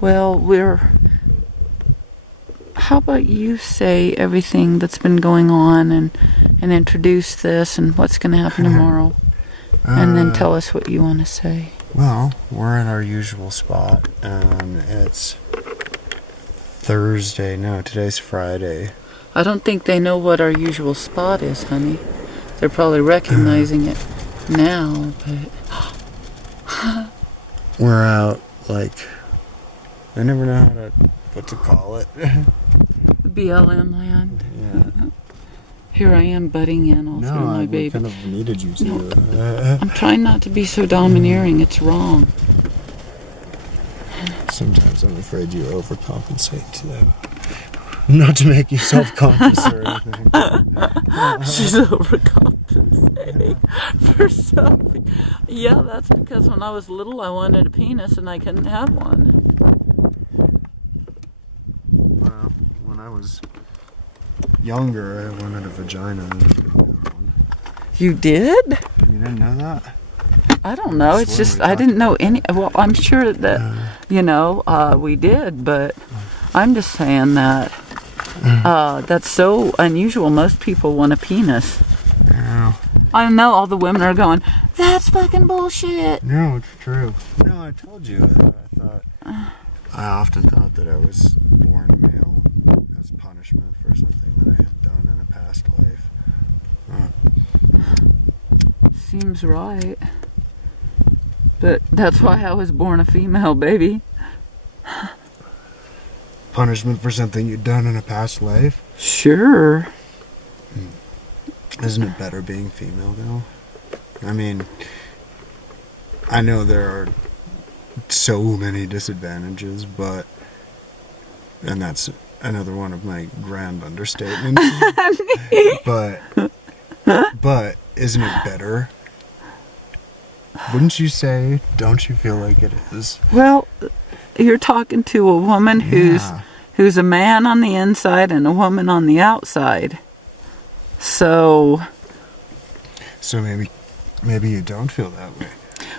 Well, how about you say everything that's been going on and introduce this and what's going to happen tomorrow, and then tell us what you want to say. Well, we're in our usual spot, and it's Thursday. No, today's Friday. I don't think they know what our usual spot is, honey. They're probably recognizing it now, but... We're out, like... I never know what to call it. BLM land. Yeah. Here I am butting in all through my baby. No, I kind of needed you to. I'm trying not to be so domineering. It's wrong. Sometimes I'm afraid you overcompensate too. Not to make you self-conscious or anything. She's overcompensating for something. Yeah, that's because when I was little I wanted a penis and I couldn't have one. Well, when I was younger, I wanted a vagina. You did? You didn't know that? I don't know. It's just I didn't know any. Well, I'm sure that we did, but I'm just saying that that's so unusual. Most people want a penis. Yeah. I know all the women are going, that's fucking bullshit. No, it's true. No, I told you that I often thought that I was born male as punishment for something that I had done in a past life. Seems right. But that's why I was born a female, baby. Punishment for something you'd done in a past life? Sure. Isn't it better being female, though? I mean, I know there are so many disadvantages, and that's another one of my grand understatements. but isn't it better? Wouldn't you say? Don't you feel like it is? Well, you're talking to a woman who's a man on the inside and a woman on the outside. So maybe you don't feel that way.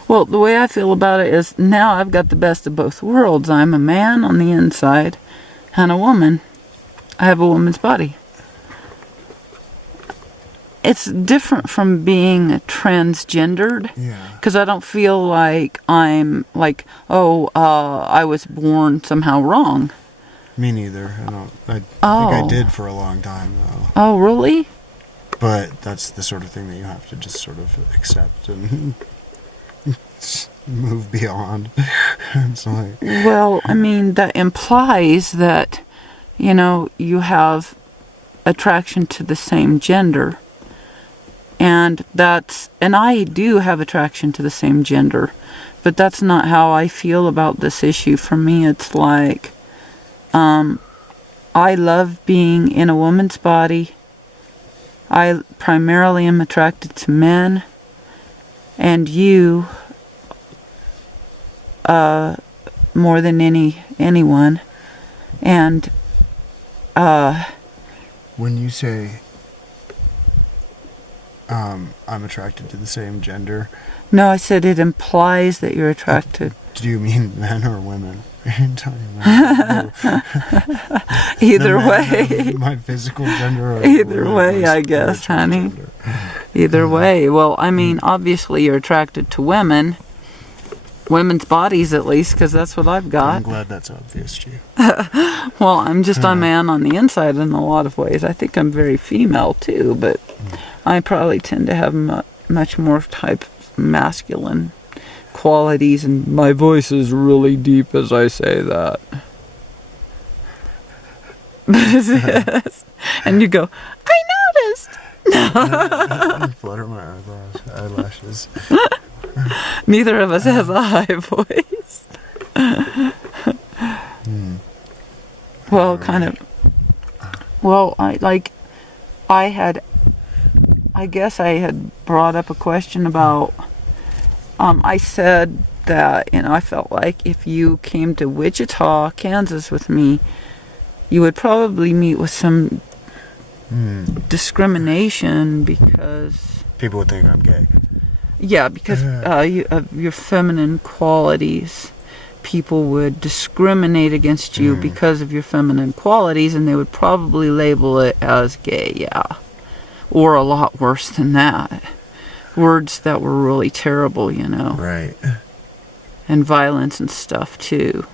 Well, the way I feel about it is now I've got the best of both worlds. I'm a man on the inside and a woman. I have a woman's body. It's different from being transgendered. Yeah. Because I don't feel like I'm like, I was born somehow wrong. Me neither. I think I did for a long time, though. Oh, really? But that's the sort of thing that you have to just sort of accept and move beyond. It's like... Well, I mean, that implies that, you have attraction to the same gender. And I do have attraction to the same gender. But that's not how I feel about this issue. For me, it's like, I love being in a woman's body. I primarily am attracted to men, and you, more than anyone. And, when you say, I'm attracted to the same gender. No, I said it implies that you're attracted. Do you mean men or women? Either way. My physical gender? Either way, I guess, honey. Gender. Either way. Well, I mean, obviously you're attracted to women. Women's bodies, at least, because that's what I've got. I'm glad that's obvious to you. Well, I'm just a man on the inside in a lot of ways. I think I'm very female, too, but I probably tend to have much more type of masculine qualities, and my voice is really deep as I say that. And you go, I noticed. I flutter my eyelashes. Neither of us has a high voice. Well, kind of. Well, I guess I had brought up a question about, I said that, I felt like if you came to Wichita, Kansas with me, you would probably meet with some discrimination because... People would think I'm gay. Yeah, because of your feminine qualities. people would discriminate against you because of your feminine qualities, and they would probably label it as gay, yeah. Or a lot worse than that. Words that were really terrible, you know. Right. And violence and stuff, too.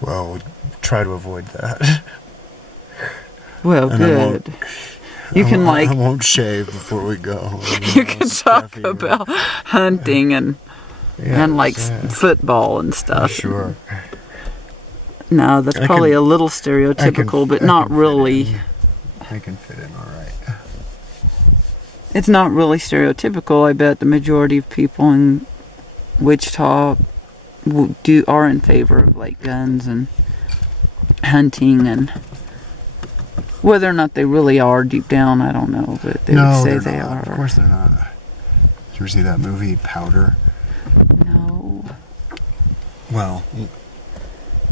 Well, try to avoid that. Well, And good. You can, like... I won't shave before we go. You can talk about hunting and football and stuff. Sure. No, that's probably a little stereotypical, but not really. I can fit in all right. It's not really stereotypical. I bet the majority of people in Wichita are in favor of like guns and hunting, and whether or not they really are deep down, I don't know, but they would say they are. Of course they're not. Did you ever see that movie Powder? No. Well,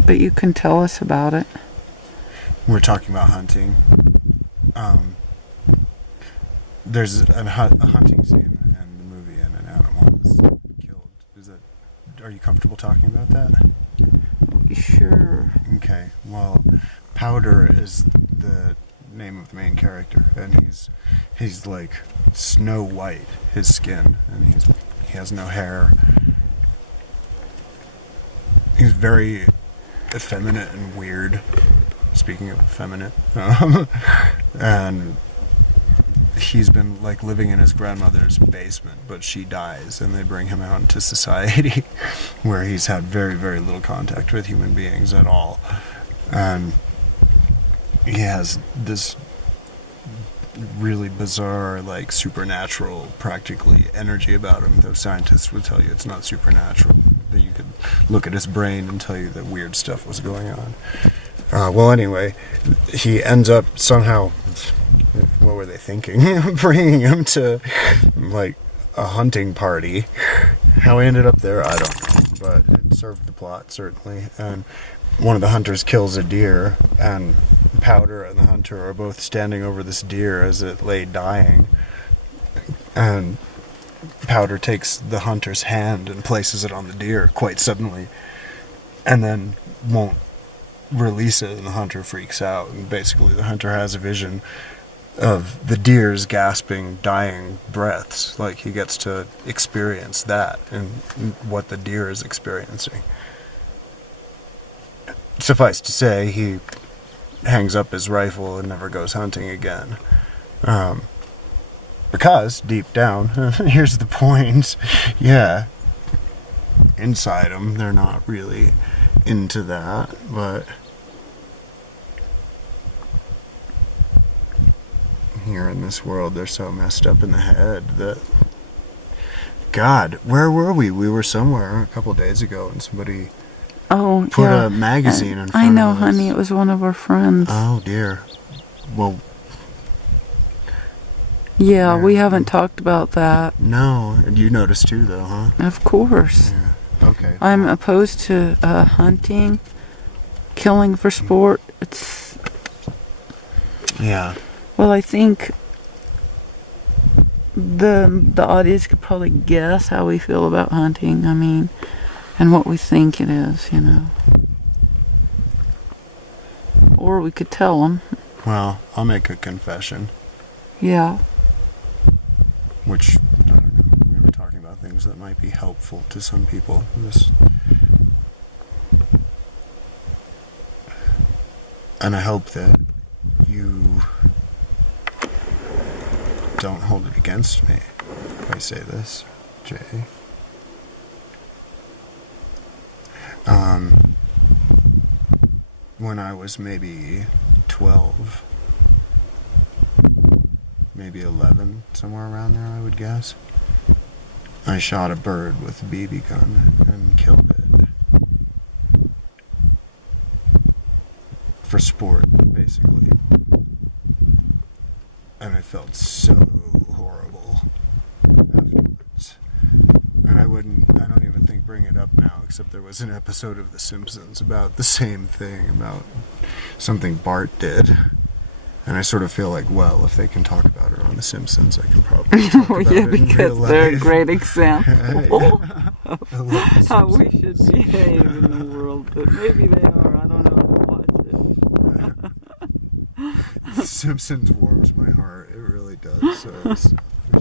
but you can tell us about it. We're talking about hunting. There's a hunting scene in the movie, and an animal is killed. Are you comfortable talking about that? Sure. Okay. Well, Powder is the name of the main character, and he's like snow white, his skin, and he has no hair. He's very effeminate and weird. Speaking of effeminate, and he's been like living in his grandmother's basement, but she dies, and they bring him out into society, where he's had very, very little contact with human beings at all, and he has this really bizarre, like supernatural, practically energy about him. Though scientists would tell you it's not supernatural. That you could look at his brain and tell you that weird stuff was going on. Well, anyway, he ends up somehow. What were they thinking? Bringing him to like a hunting party. How he ended up there, I don't know, but it served the plot certainly. And one of the hunters kills a deer, and Powder and the hunter are both standing over this deer as it lay dying, and Powder takes the hunter's hand and places it on the deer quite suddenly, and then won't release it, and the hunter freaks out, and basically the hunter has a vision of the deer's gasping, dying breaths. Like he gets to experience that and what the deer is experiencing. Suffice to say, he hangs up his rifle and never goes hunting again. Because, deep down, here's the point, inside them, they're not really into that, but here in this world, they're so messed up in the head that... God, where were we? We were somewhere a couple days ago, and somebody... put a magazine in front of us. I know, honey. It was one of our friends. Oh, dear. Well... Yeah, we haven't talked about that. No. You noticed too, though, huh? Of course. Yeah. Okay. I'm opposed to hunting, killing for sport. It's... Yeah. Well, I think the audience could probably guess how we feel about hunting. I mean... and what we think it is, you know. Or we could tell them. Well, I'll make a confession. Yeah. Which, I don't know, we were talking about things that might be helpful to some people. And I hope that you don't hold it against me if I say this, Jay. When I was maybe 12, maybe 11, somewhere around there, I would guess, I shot a bird with a BB gun and killed it. For sport, basically. And I felt so horrible afterwards. And I don't even think bring it up now, except there was an episode of The Simpsons about the same thing, about something Bart did. And I sort of feel like, well, if they can talk about it on The Simpsons, I can probably talk about it in real life. They're a great example. of I love The how we Simpsons. should behave in the world, but maybe they are. I don't know. I watch it. The Simpsons warms my heart. It really does. So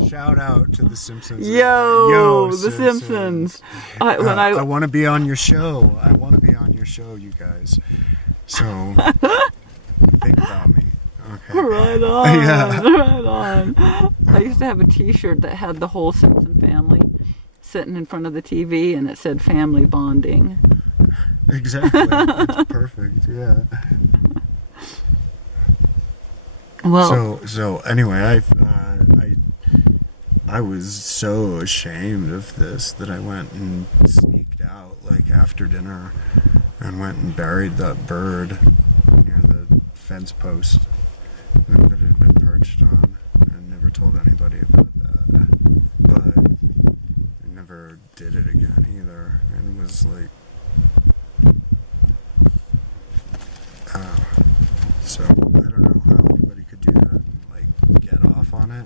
shout out to The Simpsons. Yo, The Simpsons. I want to be on your show. I want to be on your show, you guys. So think about me. Okay. Right on. Yeah. Right on. I used to have a T-shirt that had the whole Simpson family sitting in front of the TV, and it said "Family Bonding." Exactly. That's perfect. Yeah. Well, So anyway, I was so ashamed of this that I went and sneaked out like after dinner and went and buried that bird near the fence post that it had been perched on, and never told anybody about that. But I never did it again either, and it was like, so I don't know how anybody could do that and like get off on it.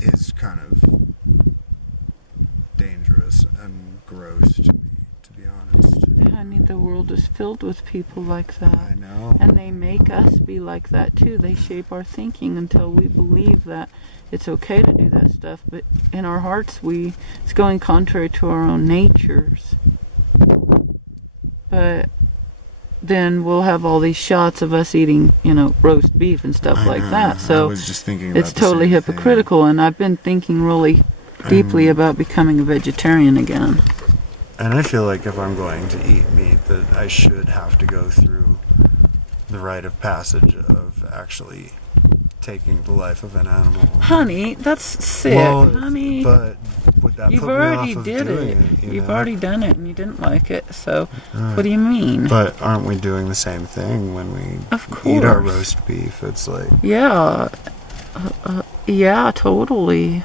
Is kind of dangerous and gross to me, to be honest. honey, the world is filled with people like that. I know. And they make us be like that too. They shape our thinking until we believe that it's okay to do that stuff. But in our hearts, it's going contrary to our own natures. But then we'll have all these shots of us eating, roast beef and stuff like that. So I was just thinking about it's the totally same hypocritical. And I've been thinking really deeply about becoming a vegetarian again. And I feel like if I'm going to eat meat, that I should have to go through the rite of passage of actually taking the life of an animal. Honey, that's sick, Well, honey. But would that You've put me already off of did doing it. it? You've already done it, and you didn't like it. So, what do you mean? But aren't we doing the same thing when we Of eat our course. roast beef? It's like, Yeah, yeah, totally.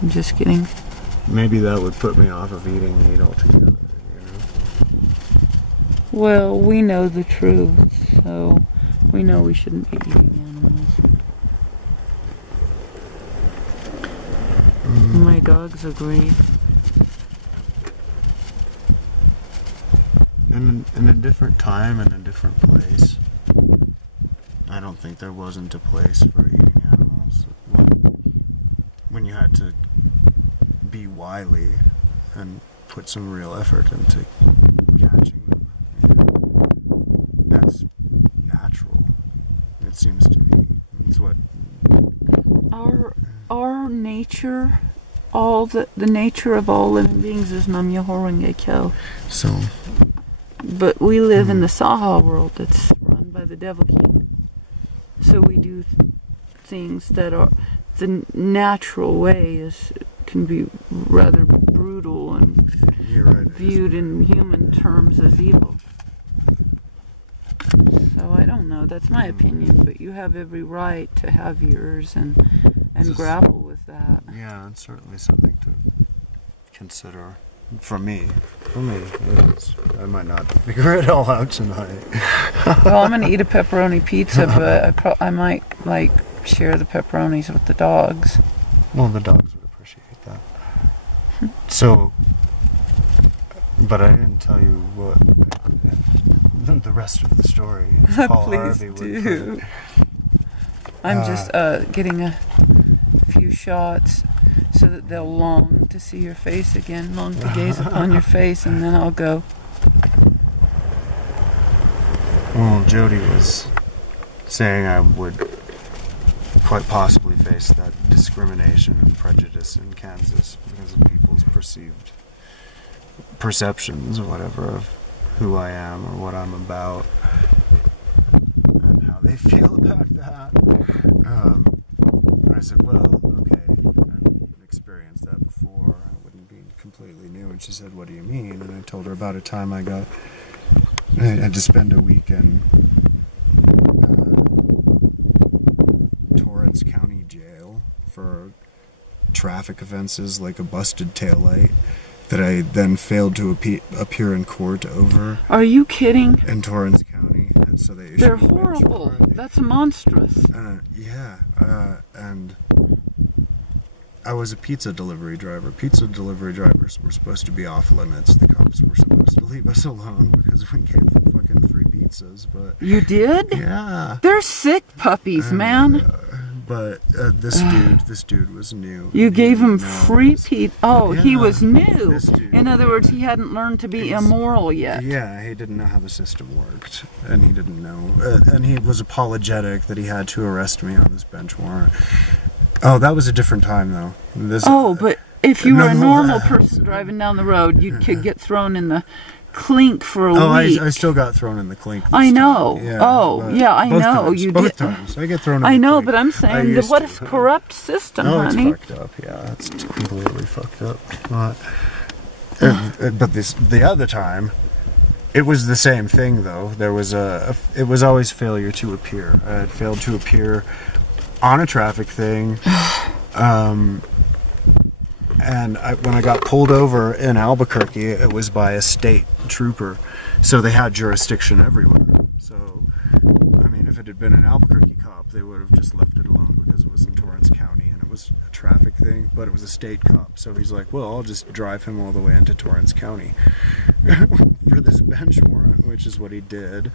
I'm just kidding. maybe that would put me off of eating meat altogether. Well, we know the truth, so we know we shouldn't be eating animals. My dogs agree. In a different time and a different place, I don't think there wasn't a place for eating animals. When you had to be wily and put some real effort into catching them. That's natural. It seems to me. It's what Our nature, all the nature of all living beings is Nam Myoho Renge Kyo. so. But we live in the Saha world that's run by the Devil King. So we do things that are the natural way can be rather brutal and You're right. viewed in human terms as evil. So I don't know. That's my opinion, but you have every right to have yours and grapple with that. Yeah, it's certainly something to consider. For me, it is. I might not figure it all out tonight. Well, I'm gonna eat a pepperoni pizza, but I might share the pepperonis with the dogs. Well, the dogs would appreciate that. So, but I didn't tell you what the rest of the story. As Paul Please Harvey would do. put it. I'm just getting a few shots so that they'll long to see your face again, long to gaze upon your face, and then I'll go. Well, Jodi was saying I would quite possibly face that discrimination and prejudice in Kansas because of people's perceptions or whatever of who I am or what I'm about and how they feel about that. And I said, well, okay, I've experienced that before. I wouldn't be completely new. And she said, what do you mean? And I told her about a time I had to spend a week in Torrance County Jail for traffic offenses like a busted taillight that I then failed to appear in court over. Are you kidding? In Torrance County, and so they issued They're a bench horrible. warrant. That's monstrous. Yeah, and I was a pizza delivery driver. Pizza delivery drivers were supposed to be off limits. The cops were supposed to leave us alone because we gave them fucking free pizzas. But You did? yeah, They're sick puppies, man. but this dude was new. You gave him No, free pizza. Oh, he Yeah, was new. this dude, In other words, he hadn't learned to be He's- immoral yet. Yeah, he didn't know how the system worked, and he didn't know, and he was apologetic that he had to arrest me on this bench warrant. Oh, that was a different time, though. But if you were a No, normal person driving down the road, you could get thrown in the clink for a week. I still got thrown in the clink. I know. Time. I know. Times, You both did. times. I get thrown in I the know, clink. but I'm I saying, used what to. a corrupt system, Oh, honey. it's fucked up. Yeah, it's completely fucked up. But the other time, it was the same thing though. There was it was always failure to appear. I had failed to appear on a traffic thing. And when I got pulled over in Albuquerque, it was by a state trooper. So they had jurisdiction everywhere. So, I mean, if it had been an Albuquerque cop, they would have just left it alone because it was in Torrance County and it was a traffic thing, but it was a state cop. So he's like, well, I'll just drive him all the way into Torrance County for this bench warrant, which is what he did.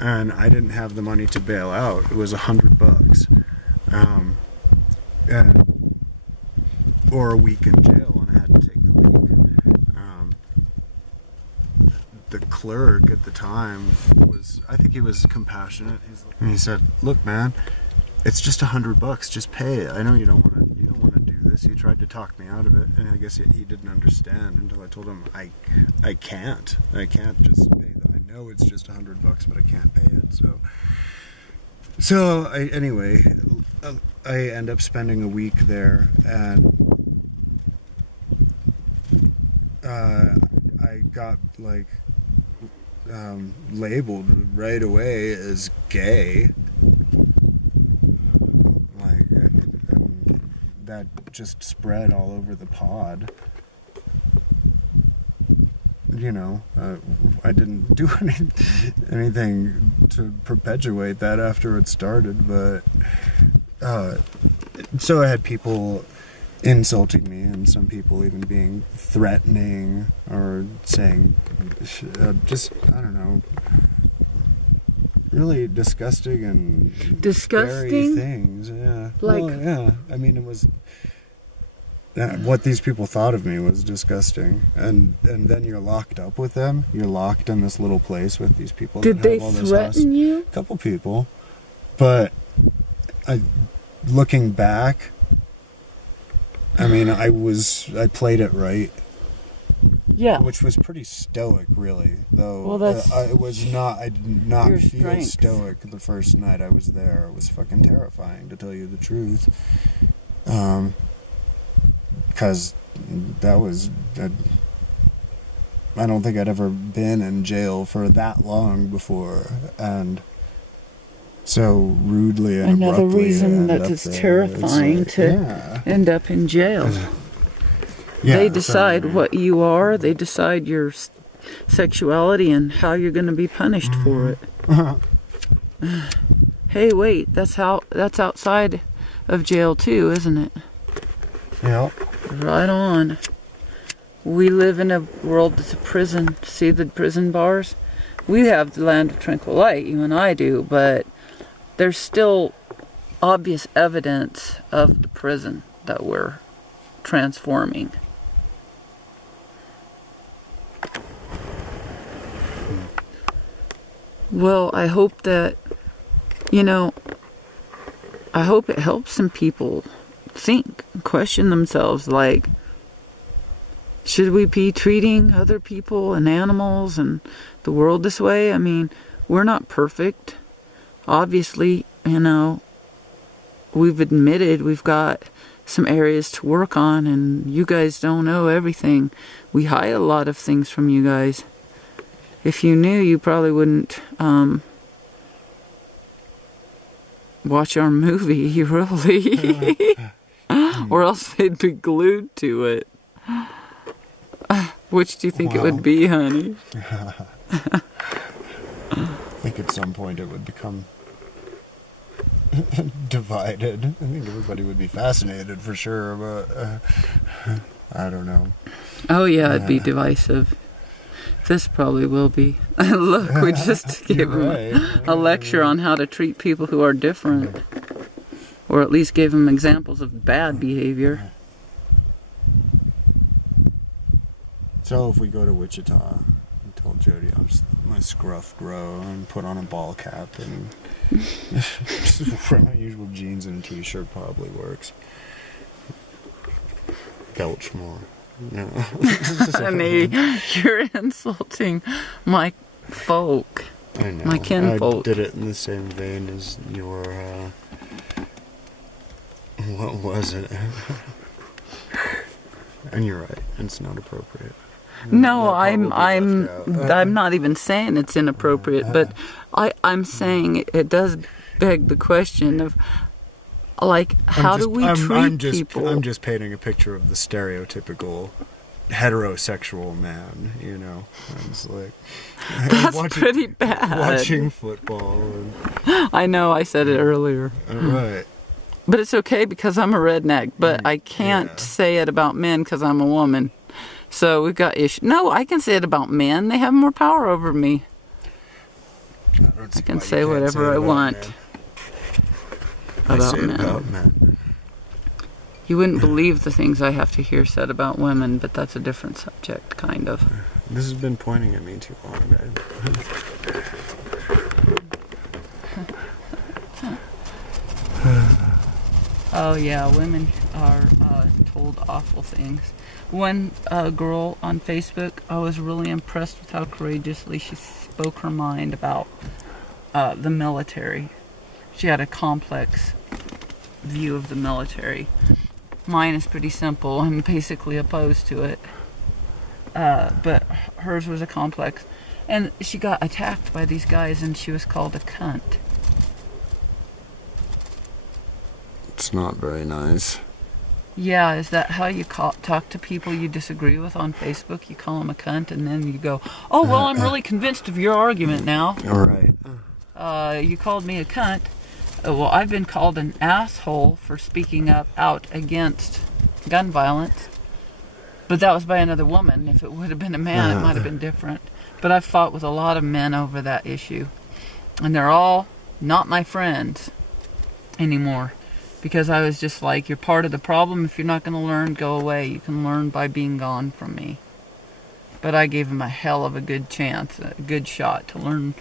And I didn't have the money to bail out. It was $100. Or a week in jail, and I had to take the week. The clerk at the time I think he was compassionate. And he said, "Look, man, it's just $100. Just pay it. I know you don't want to do this." He tried to talk me out of it, and I guess he didn't understand until I told him I can't just pay that. I know it's just $100, but I can't pay it. So anyway, I end up spending a week there, and I got labeled right away as gay. And that just spread all over the pod. You know, I didn't do anything to perpetuate that after it started, but so I had people insulting me, and some people even being threatening or saying just, I don't know, really disgusting and scary things. Yeah, yeah. I mean, it was what these people thought of me was disgusting, and then you're locked up with them. You're locked in this little place with these people. Did they threaten you? A couple people, but looking back, I mean, I played it right. Yeah. Which was pretty stoic, really. Though well, I did not feel strength. stoic the first night I was there. It was fucking terrifying, to tell you the truth. Because I don't think I'd ever been in jail for that long before, and so rudely and another abruptly reason that end it's up there. terrifying It's to end up in jail. Yeah, They decide what you are. They decide your sexuality and how you're going to be punished for it. Hey, wait, that's outside of jail too, isn't it? Yeah. Right on. We live in a world that's a prison. See the prison bars? We have the land of Tranquil light, you and I do, but there's still obvious evidence of the prison that we're transforming. Well, I hope that, I hope it helps some people think, question themselves, like, should we be treating other people and animals and the world this way? I mean, we're not perfect. Obviously, we've admitted we've got some areas to work on, and you guys don't know everything. We hide a lot of things from you guys. If you knew, you probably wouldn't watch our movie, really. Or else they'd be glued to it. Which do you think it would be, honey? I think at some point it would become divided. I think everybody would be fascinated for sure, but I don't know. Oh yeah, it'd be divisive. This probably will be. Look, we just gave him a lecture on how to treat people who are different. Or at least gave him examples of bad behavior. So if we go to Wichita, I told Jodi I'll just let my scruff grow and put on a ball cap and just wear my usual jeans and a t-shirt probably works. Belch more. No. Honey, you're insulting my folk. I know. My kinfolk. I did it in the same vein as your, what was it? And you're right, it's not appropriate. No, I'm not even saying it's inappropriate, but I'm saying it does beg the question of, like, how do we treat people? I'm just painting a picture of the stereotypical heterosexual man, you know. It's like that's pretty bad. Watching football. And, I know, I said it earlier. Right. But it's okay because I'm a redneck, but I can't say it about men because I'm a woman. So we've got issues. No, I can say it about men. They have more power over me. I can say whatever I want about men. You wouldn't believe the things I have to hear said about women, but that's a different subject, kind of. This has been pointing at me too long, babe. Oh yeah, women are told awful things. One girl on Facebook, I was really impressed with how courageously she spoke her mind about the military. She had a complex view of the military. Mine is pretty simple. I'm basically opposed to it. But hers was a complex. And she got attacked by these guys and she was called a cunt. It's not very nice. Yeah, is that how you talk to people you disagree with on Facebook? You call them a cunt and then you go, oh, well, I'm really convinced of your argument now. All right. You called me a cunt. Well, I've been called an asshole for speaking out against gun violence. But that was by another woman. If it would have been a man, it might have been different. But I've fought with a lot of men over that issue. And they're all not my friends anymore. Because I was just like, you're part of the problem. If you're not going to learn, go away. You can learn by being gone from me. But I gave him a hell of a good chance, a good shot to learn,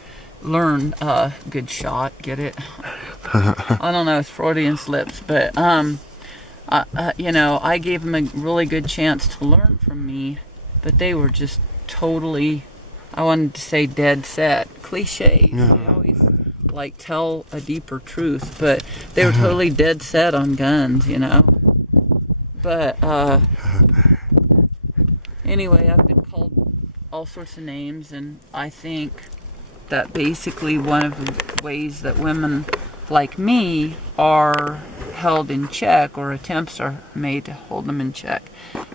good shot, get it? I don't know, it's Freudian slips, but, I gave him a really good chance to learn from me, but they were just totally, I wanted to say dead set, cliches. They always, tell a deeper truth, but they were totally dead set on guns, But, anyway, I've been called all sorts of names, and I think that basically one of the ways that women like me are held in check, or attempts are made to hold them in check,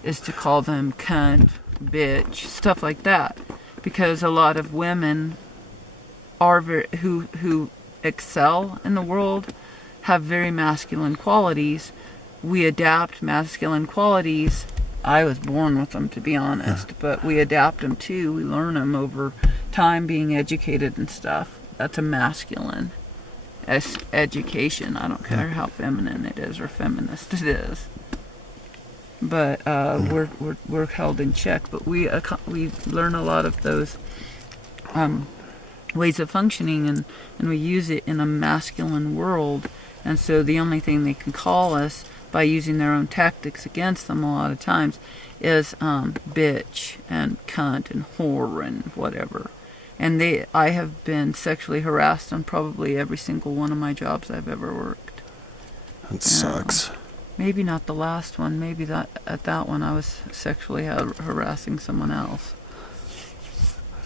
is to call them cunt, bitch, stuff like that. Because a lot of women are who excel in the world have very masculine qualities. We adapt masculine qualities. I was born with them, to be honest, but we adapt them too. We learn them over time, being educated and stuff. That's a masculine education. I don't care how feminine it is or feminist it is. But we're held in check. But we learn a lot of those ways of functioning, and we use it in a masculine world. And so the only thing they can call us, by using their own tactics against them a lot of times, is bitch and cunt and whore and whatever. And I have been sexually harassed on probably every single one of my jobs I've ever worked. That sucks. Maybe not the last one. Maybe at that one I was sexually harassing someone else.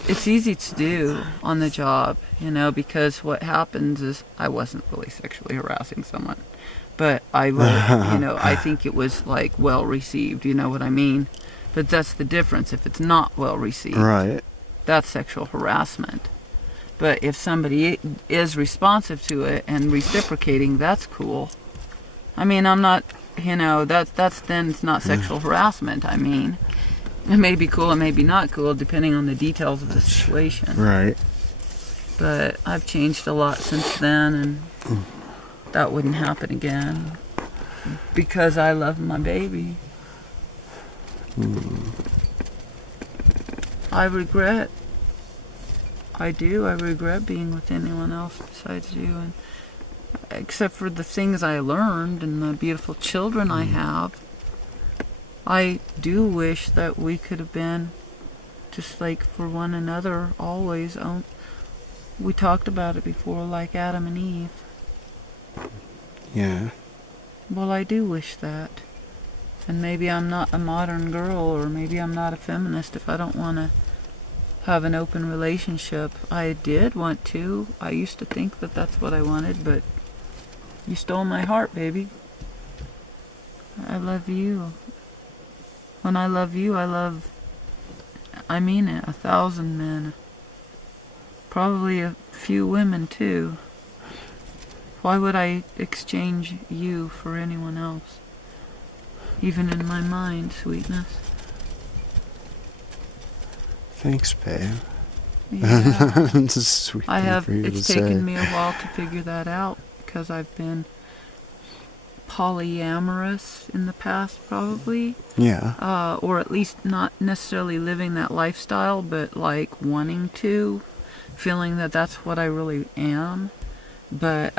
It's easy to do on the job, because what happens is I wasn't really sexually harassing someone. But I would, I think it was well received, you know what I mean? But that's the difference. If it's not well received, right, that's sexual harassment. But if somebody is responsive to it and reciprocating, that's cool. I mean, I'm not, that's then it's not sexual harassment. I mean, it may be cool, it may be not cool, depending on the details of the situation. Right. But I've changed a lot since then, and that wouldn't happen again because I love my baby. I regret being with anyone else besides you, and except for the things I learned and the beautiful children I have. I do wish that we could have been just like for one another always. We talked about it before, like Adam and Eve. Yeah. Well, I do wish that. And maybe I'm not a modern girl, or maybe I'm not a feminist if I don't want to have an open relationship. I did want to. I used to think that that's what I wanted, but you stole my heart, baby. I love you. When I love you, I mean it, 1,000 men. Probably a few women, too. Why would I exchange you for anyone else? Even in my mind, sweetness. Thanks, babe. Yeah. It's a sweet thing for you it's to taken say. me a while to figure that out because I've been polyamorous in the past, probably. Yeah. Or at least not necessarily living that lifestyle, but like wanting to, feeling that that's what I really am. But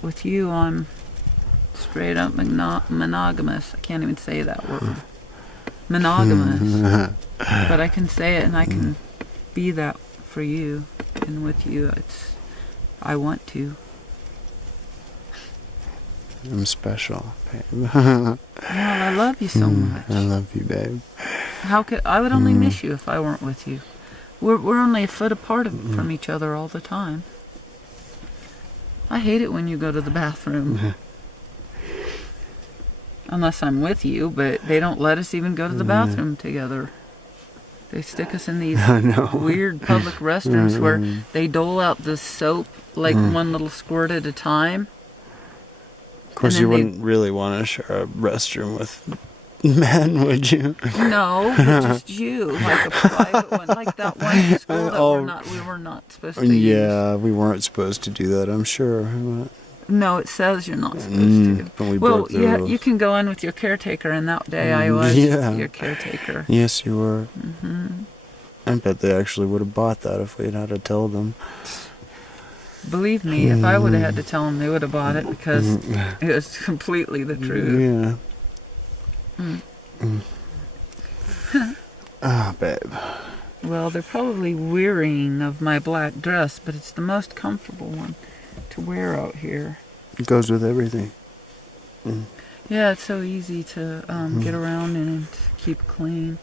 with you, I'm straight up monogamous. I can't even say that word. Monogamous. But I can say it, and I can be that for you, and with you, I want to. I'm special, babe. Well, I love you so much. I love you, babe. I would only miss you if I weren't with you. We're only a foot apart from each other all the time. I hate it when you go to the bathroom. Unless I'm with you, but they don't let us even go to the bathroom together. They stick us in these weird public restrooms where they dole out the soap like one little squirt at a time. Of course, you wouldn't really want to share a restroom with men, would you? No, but just you, like a private one, like that one school that we were not supposed to use. Yeah, we weren't supposed to do that, I'm sure. No, it says you're not supposed to. But we broke the rules. You can go in with your caretaker, and that day I was your caretaker. Yes, you were. I bet they actually would have bought that if we had had to tell them. Believe me, if I would have had to tell them, they would have bought it because it was completely the truth. Ah, babe. Well, they're probably wearying of my black dress, but it's the most comfortable one to wear out here. It goes with everything. Yeah, it's so easy to get around and keep clean.